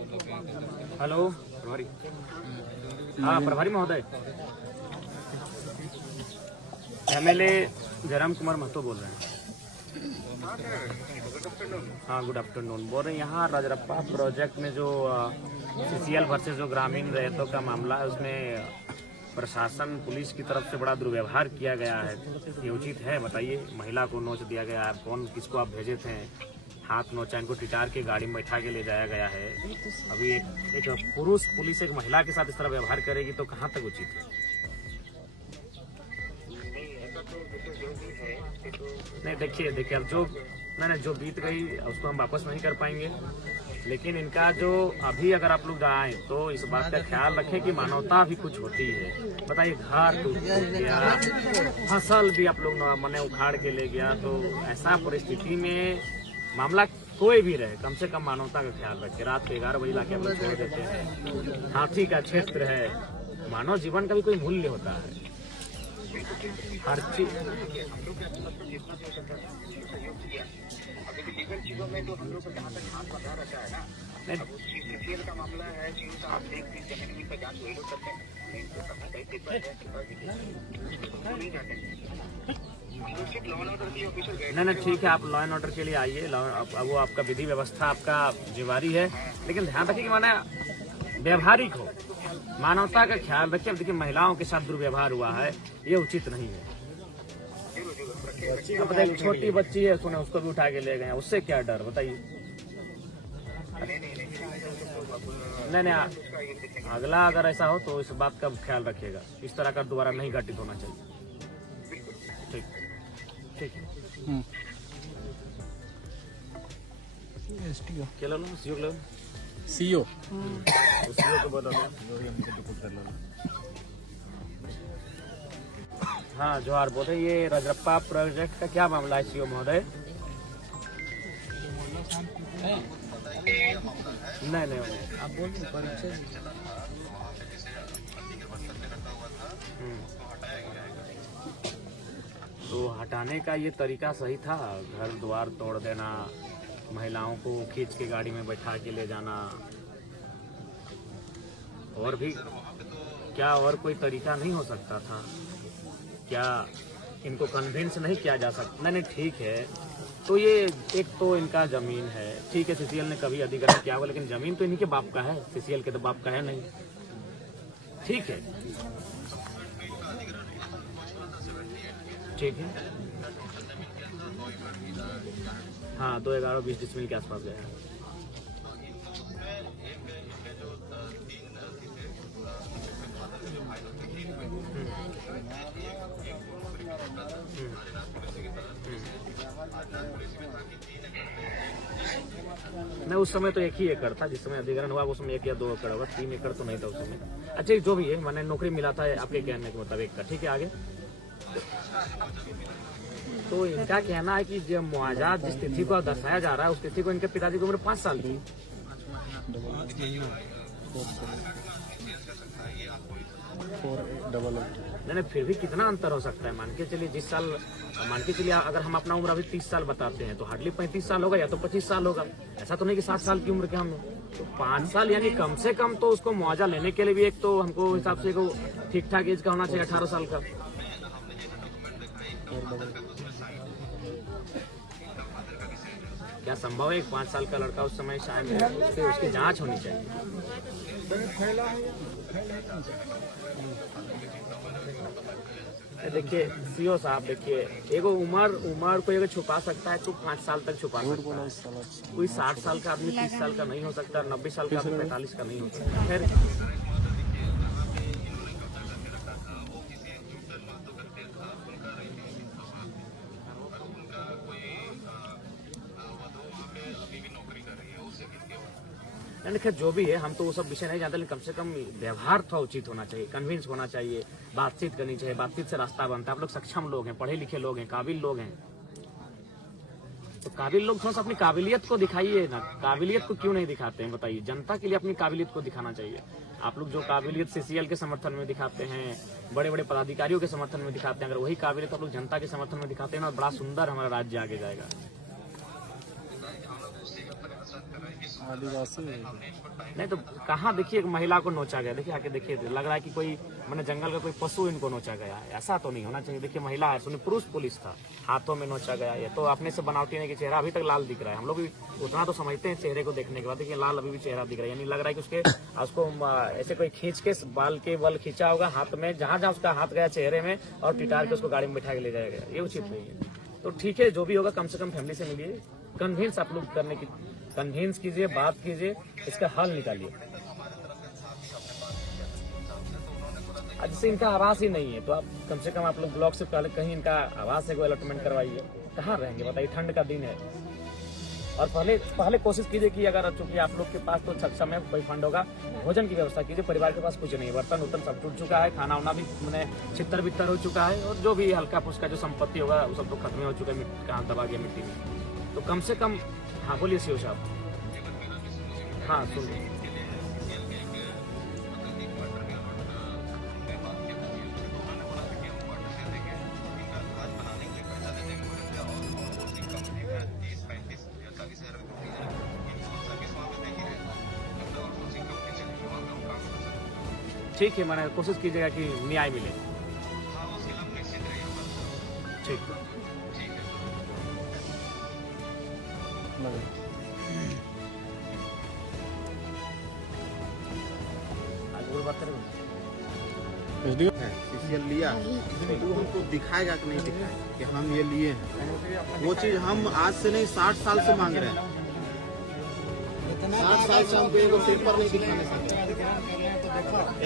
Hello प्रभारी। हाँ प्रभारी महोदय, एमएलए जयराम कुमार महतो बोल रहे हैं। हाँ गुड आफ्टरनून। बोल रहे हैं यहाँ राजरप्पा प्रोजेक्ट में जो सीसीएल वर्सेस जो ग्रामीण रैयतों का मामला है, उसमें प्रशासन पुलिस की तरफ से बड़ा दुर्व्यवहार किया गया है। ये उचित है? बताइए। महिला को नोच दिया गया है। कौन किसको आप भेजे थे? हाथ नोचा, इनको टिटार के गाड़ी में बैठा के ले जाया गया है। अभी एक पुरुष पुलिस एक महिला के साथ इस तरह व्यवहार करेगी तो कहाँ तक उचित है? नहीं देखिए अब जो बीत गई उसको हम वापस नहीं कर पाएंगे, लेकिन इनका जो अभी अगर आप लोग आए तो इस बात का ख्याल रखें कि मानवता भी कुछ होती है। बताइए, घर टूट गया, फसल भी आप लोग मने उखाड़ के ले गया, तो ऐसा परिस्थिति में मामला कोई भी रहे, कम से कम मानवता का ख्याल रखे। रात के 11 बजे लाके हम लोग छोड़ देते हैं। हाथी का क्षेत्र है, मानव जीवन का भी कोई मूल्य होता है। हर चीज चीजों में जो हम लोग को जहाँ तक हाथ बंधा रहता है ना, अब सीसीएल का मामला है, आप देख जमीन पर जांच वही लोग करते हैं। नहीं ठीक है, आप लॉ एंड ऑर्डर के लिए आइए। अब वो आपका विधि व्यवस्था आपका जिम्मेवारी है, लेकिन ध्यान रखिए कि माने व्यवहारिक हो, मानवता का ख्याल रखिए। अब देखिए महिलाओं के साथ दुर्व्यवहार हुआ है, ये उचित नहीं है। छोटी बच्ची है, सुने उसको भी उठा के ले गए, उससे क्या डर? बताइए। नहीं अगला अगर ऐसा हो तो इस बात का ख्याल रखिएगा, इस तरह का दोबारा नहीं घटित होना चाहिए। ठीक है। क्या लो सीओ को बोलो। हाँ जोहार। बोले ये राजरप्पा प्रोजेक्ट का क्या मामला है सीओ महोदय? नहीं आप बोलिए। तो हटाने का ये तरीका सही था? घर द्वार तोड़ देना, महिलाओं को खींच के गाड़ी में बैठा के ले जाना, और भी क्या और कोई तरीका नहीं हो सकता था? क्या इनको कन्विंस नहीं किया जा सकता? नहीं ठीक है, तो ये एक तो इनका जमीन है, ठीक है, सीसीएल ने कभी अधिग्रहण किया होगा, लेकिन जमीन तो इन्हीं के बाप का है, सीसीएल के तो बाप का है नहीं। ठीक है हाँ 2/11-20 डिसमिल के आसपास गया है। नहीं उस समय तो 1 ही एकड़ था, जिस समय अधिग्रहण हुआ उस समय 1 या 2 एकड़ होगा, 3 एकड़ तो नहीं था उस समय। अच्छा जो भी है, मैंने नौकरी मिला था आपके कहने के मुताबिक का। ठीक है, आगे तो इनका कहना है कि जो मुआवजा जिस तिथि को दर्शाया जा रहा है उस तिथि को इनके पिताजी की उम्र 5 साल थी। नहीं फिर भी कितना अंतर हो सकता है? मान के चलिए अगर हम अपना उम्र अभी 30 साल बताते हैं तो हार्डली 35 साल होगा या तो 25 साल होगा। ऐसा तो नहीं कि 7 साल की उम्र के हम, तो 5 साल यानी कम से कम तो उसको मुआवजा लेने के लिए भी एक तो हमको हिसाब से ठीक ठाक एज का होना चाहिए, 18 साल का। क्या संभव है 5 साल का लड़का उस समय शायद उसकी जांच होनी चाहिए। देखिए सीओ साहब, देखिए एगो उम्र को छुपा सकता है तो 5 साल तक छुपा सकता है। कोई 60 साल का आदमी 30 साल का नहीं हो सकता, 90 साल का आदमी 45 का नहीं हो सकता। खैर खैर जो भी है, हम तो वो सब विषय नहीं जानते, लेकिन कम से कम व्यवहार थोड़ा उचित होना चाहिए, कन्विंस होना चाहिए, बातचीत करनी चाहिए। बातचीत से रास्ता बनता है। आप लोग सक्षम लोग हैं, पढ़े लिखे लोग हैं, काबिल लोग हैं, तो काबिल लोग थोड़ा सा अपनी काबिलियत को दिखाइए ना। काबिलियत को क्यों नहीं दिखाते हैं? बताइए। जनता के लिए अपनी काबिलियत को दिखाना चाहिए। आप लोग जो काबिलियत सीसीएल के समर्थन में दिखाते हैं, बड़े बड़े पदाधिकारियों के समर्थन में दिखाते हैं, अगर वही काबिलियत आप लोग जनता के समर्थन में दिखाते हैं ना, बड़ा सुंदर हमारा राज्य आगे जाएगा। आदिवासी नहीं तो कहाँ देखिए एक महिला को नोचा गया, देखिए आके देखिए, लग रहा है कि कोई मैंने जंगल का कोई पशु इनको नोचा गया है। ऐसा तो नहीं होना चाहिए। देखिए महिला है, सुनिए पुरुष पुलिस था, हाथों में नोचा गया। ये तो अपने से बनावटी नहीं कि चेहरा अभी तक लाल दिख रहा है। हम लोग भी उतना तो समझते हैं चेहरे को देखने के बाद, देखिए लाल अभी भी चेहरा दिख रहा है। यानी लग रहा है कि उसको ऐसे कोई खींच के बाल के बल खींचा होगा हाथ में, जहां जहां उसका हाथ गया चेहरे में, और टिटार के उसको गाड़ी में बैठा के ले जाया गया। ये उचित नहीं है। तो ठीक है, जो भी होगा कम से कम फैमिली से मिलिए, कन्विंस आप लोग करने की कन्विंस कीजिए, बात कीजिए, इसका हल निकालिए। जैसे इनका आवास ही नहीं है तो आप कम से कम आप लोग ब्लॉक से पहले कहीं इनका आवास है, कोई अलॉटमेंट करवाइए। कहाँ रहेंगे बताइए, ठंड का दिन है। और पहले कोशिश कीजिए कि अगर चूंकि आप लोग के पास तो सक्षम है, कोई फंड होगा, भोजन की व्यवस्था कीजिए। परिवार के पास कुछ नहीं, बर्तन उर्तन सब टूट चुका है, खाना वाना भी मैंने छितर बितर हो चुका है, और जो भी हल्का फुल्का जो संपत्ति होगा वो सब तो खत्म हो चुका है, कहाँ दबा गया मिट्टी में। तो कम से कम, हाँ बोलिए सीओ साहब। हाँ सुनिए, ठीक है, मैंने कोशिश कीजिएगा कि न्याय मिले। ठीक आगे बात करेंगे। सीसीएल लिया तो वो हमको दिखाएगा कि नहीं दिखाएगा कि हम ये लिए हैं। वो चीज हम आज से नहीं 60 साल से मांग रहे हैं। 60 साल से हमको एगो पेपर नहीं दिखाने सकते।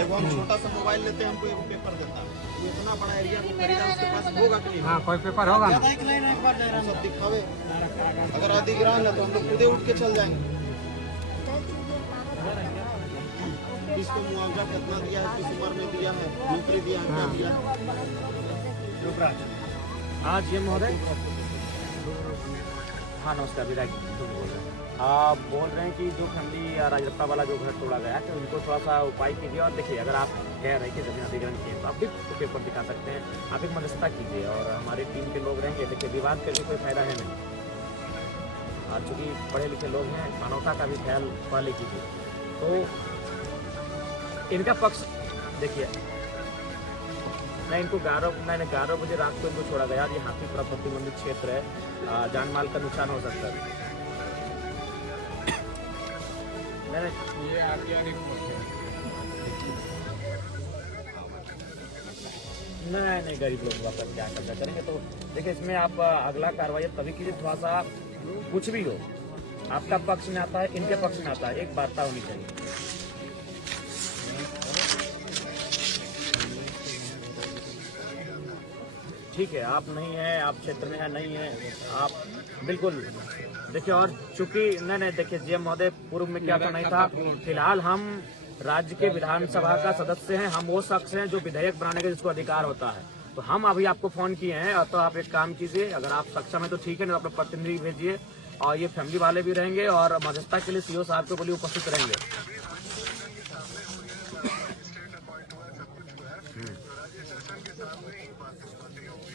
एगो हम छोटा सा मोबाइल लेते हैं, हमको एगो पेपर देता है। ये इतना बड़ा एरिया को खरीदा, उसके पास होगा कि नहीं? हाँ, कोई पेपर होगा ना, सब दिखावे। अगर अधिग्रहण है तो हम लोग खुदे उठ के चल जाएंगे। किसको मुआवजा कितना दिया है, किस उम्र में दिया है, नौकरी दिया है, क्या दिया है। आज ये महोदय, हाँ नमस्कार, विधायक बोल रहे हैं। आप बोल रहे हैं कि जो फैमिली राजरप्पा वाला जो घर तोड़ा गया है, तो उनको थोड़ा सा उपाय कीजिए। और देखिए अगर आप कह रहे हैं कि जमीन अधिग्रहण किए तो आप भी पेपर दिखा सकते हैं, आप एक मध्यस्थता कीजिए और हमारी टीम के लोग रहेंगे। देखिए विवाद करके कोई फायदा है नहीं, और चूँकि पढ़े लिखे लोग हैं, मानवता का भी ख्याल पहले कीजिए। तो इनका पक्ष देखिए, मैं इनको 11 बजे रात को इनको छोड़ा गया। ये हाथीपुरा प्रतिबंधित क्षेत्र है, जान माल का नुकसान हो सकता है। ये नहीं, गरीब लोग वापस क्या कब्जा करेंगे। तो देखिए इसमें आप अगला कार्रवाई तभी कीजिए, थोड़ा सा कुछ भी हो, आपका पक्ष में आता है, इनके पक्ष में आता है, एक वार्ता होनी चाहिए। ठीक है, आप नहीं है, आप क्षेत्र में है नहीं है, आप बिल्कुल देखिए। और चूंकि नहीं देखिए जीएम महोदय, पूर्व में क्या था नहीं था, फिलहाल हम राज्य के विधानसभा का सदस्य हैं, हम वो शख्स हैं जो विधेयक बनाने का जिसको अधिकार होता है। तो हम अभी आपको फोन किए हैं, और तो आप एक काम कीजिए, अगर आप सक्षम है तो ठीक है, नहीं तो अपने प्रतिनिधि भेजिए, और ये फैमिली वाले भी रहेंगे, और मध्यस्थता के लिए सीओ साहब को बोलिए उपस्थित रहेंगे।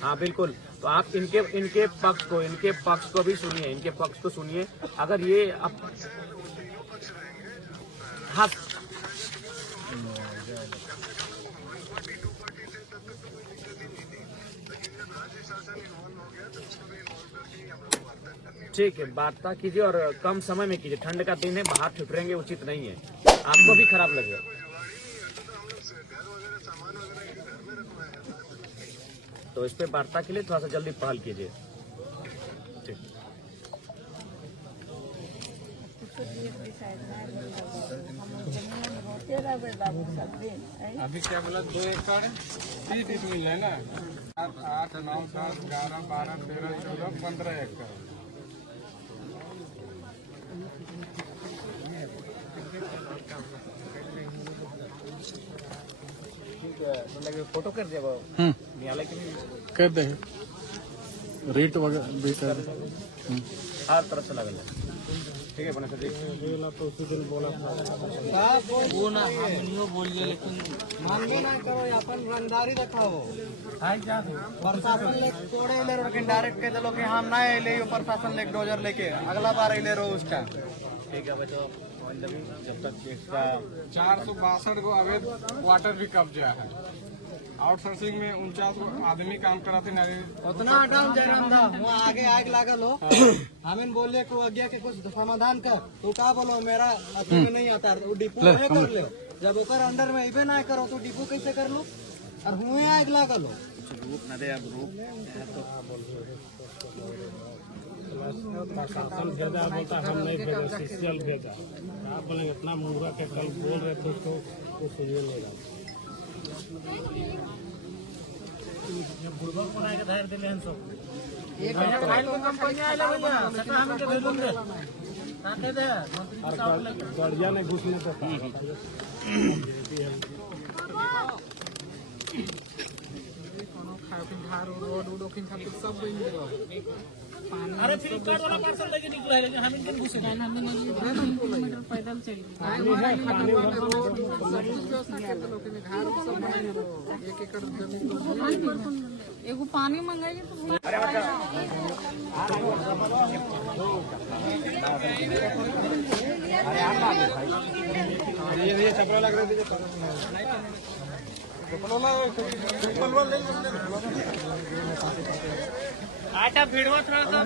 हाँ बिल्कुल, तो आप इनके पक्ष को भी सुनिए, इनके पक्ष को सुनिए। अगर ये अब हाँ ठीक है, वार्ता कीजिए और कम समय में कीजिए। ठंड का दिन है, बाहर ठिठुरेंगे उचित नहीं है, आपको भी खराब लगेगा। तो इस पे वार्ता के लिए थोड़ा सा जल्दी पहल कीजिए। ठीक, अभी क्या बोला, 2 एकड़ 30 मिल है ना, 8, 9, 10, 11, 12, 13, 14, 15 एकड़। मतलब फोटो कर दिया न्यायालय के लिए कर दे, रेट वगैरह भी कर दे, हर तरफ से लगल है। ठीक है, बना कर वो ना हम बोलिए, लेकिन मांगे ना करो, अपन रंगदारी दिखाओ। प्रशासन ले तोड़े ले, लेकिन डायरेक्ट कह दो कि हम ना ले, प्रशासन ले डोजर लेके अगला बार ले रहो उसका। ठीक है तो जब तक इसका 462 गो अवैध क्वार्टर भी कब्जा है। आउटसोर्सिंग में 49 गो आदमी काम कराते नारे। उतना हटाओ जयराम दा, वहाँ आगे आग लागल हो, हमें बोले को अज्ञा के कुछ समाधान कर, तो का बोलो मेरा अथी में नहीं आता, वो डिपो में कर ले, जब ओकर अंडर में इबे ना करो तो डिपो कैसे कर लो, और हुए आग लागल हो। प्रशासन भेजा बोलता हम नहीं भेजा, सीसीएल भेजा। आप बोले इतना मुर्गा के कल बोल रहे थे उसको तो सुनिए लेगा। बुढ़वा को आके धैर्य दिले हैं सब। एक फाइल को कंपनी आले भैया, सटा हम के भेजूं दे। ताते दे, मंत्री साहब गाड़िया ने घुसने तो अरे फ्लिपकार्ट वाला पार्सल लेके निकला है, लेकिन हम इनके घुसे गए, हम किलोमीटर पैदल चल एगो पानी मंगाइए तो ये छपरा लग रहे थे। आटा भीड़वा थोड़ा सा